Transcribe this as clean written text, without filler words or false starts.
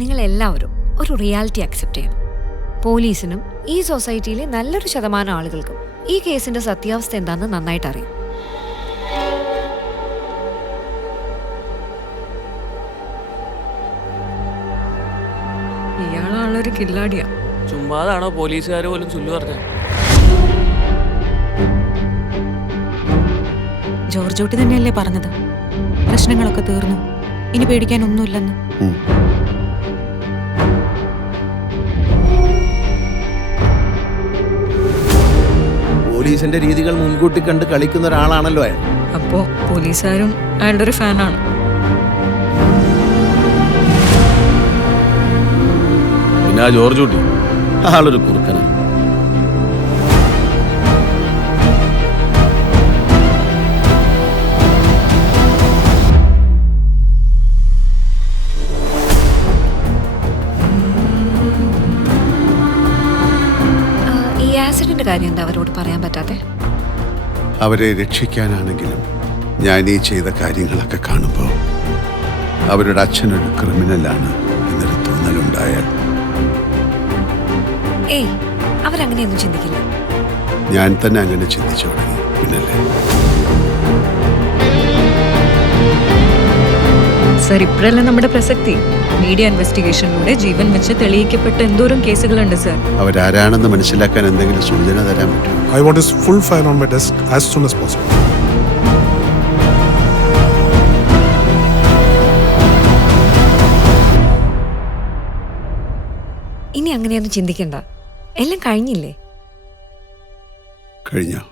നിങ്ങൾ എല്ലാവരും ഒരു റിയാലിറ്റി അക്സെപ്റ്റ് ചെയ്യണം. പോലീസിനും ഈ സൊസൈറ്റിയിലെ നല്ലൊരു ശതമാനം ആളുകൾക്കും ഈ കേസിന്റെ സത്യാവസ്ഥ എന്താണെന്ന് നന്നായിട്ട് അറിയാം. ഇയാളാളൊരു കില്ലാടിയാ. ചുമ്മാതാണോ പോലീസുകാർ പോലും ചൊല്ലു പറഞ്ഞത്? ജോർജ് കുട്ടി തന്നെയല്ലേ പറഞ്ഞത്, പ്രശ്നങ്ങളൊക്കെ തീർന്നു, ഇനി പേടിക്കാനൊന്നുമില്ലെന്ന്. പോലീസിന്റെ രീതികൾ മുൻകൂട്ടി കണ്ട് കളിക്കുന്ന ഒരാളാണല്ലോ അയാൾ. അപ്പോ പോലീസുകാരും അയാളുടെ ഒരു ഫാനാണ്. പിന്നെ ആ ജോർജ് കുട്ടി ആളൊരു കുറുക്കനാണ്. ഈ ആക്സിഡന്റ് കാര്യം എന്താ അവരോട് പറയാൻ പറ്റാത്തെ? അവരെ രക്ഷിക്കാനാണെങ്കിലും ഞാൻ ഈ ചെയ്ത കാര്യങ്ങളൊക്കെ കാണുമ്പോൾ അവരുടെ അച്ഛനൊരു ക്രിമിനലാണ് എന്നൊരു തോന്നലുണ്ടായാൽ ഏയ്, അവരങ്ങനെയൊന്നും ചിന്തിക്കില്ല. ഞാൻ തന്നെ അങ്ങനെ ചിന്തിച്ചു തുടങ്ങി. പിന്നല്ലേ സർ, ഇപ്പോഴല്ലേ നമ്മുടെ പ്രസക്തി. മീഡിയ ഇൻവെസ്റ്റിഗേഷനിലൂടെ ജീവൻ വെച്ച് തെളിയിക്കപ്പെട്ട എന്തോരം കേസുകളുണ്ട് സർ. അവരാരാണെന്ന് മനസ്സിലാക്കാൻ എന്തെങ്കിലും സൂചന തരാൻ പറ്റുമോ? I want his full file on my desk as soon as possible. ഇനി അങ്ങനെയൊന്നും ചിന്തിക്കണ്ട, എല്ലാം കഴിഞ്ഞില്ലേ? കഴിഞ്ഞോ?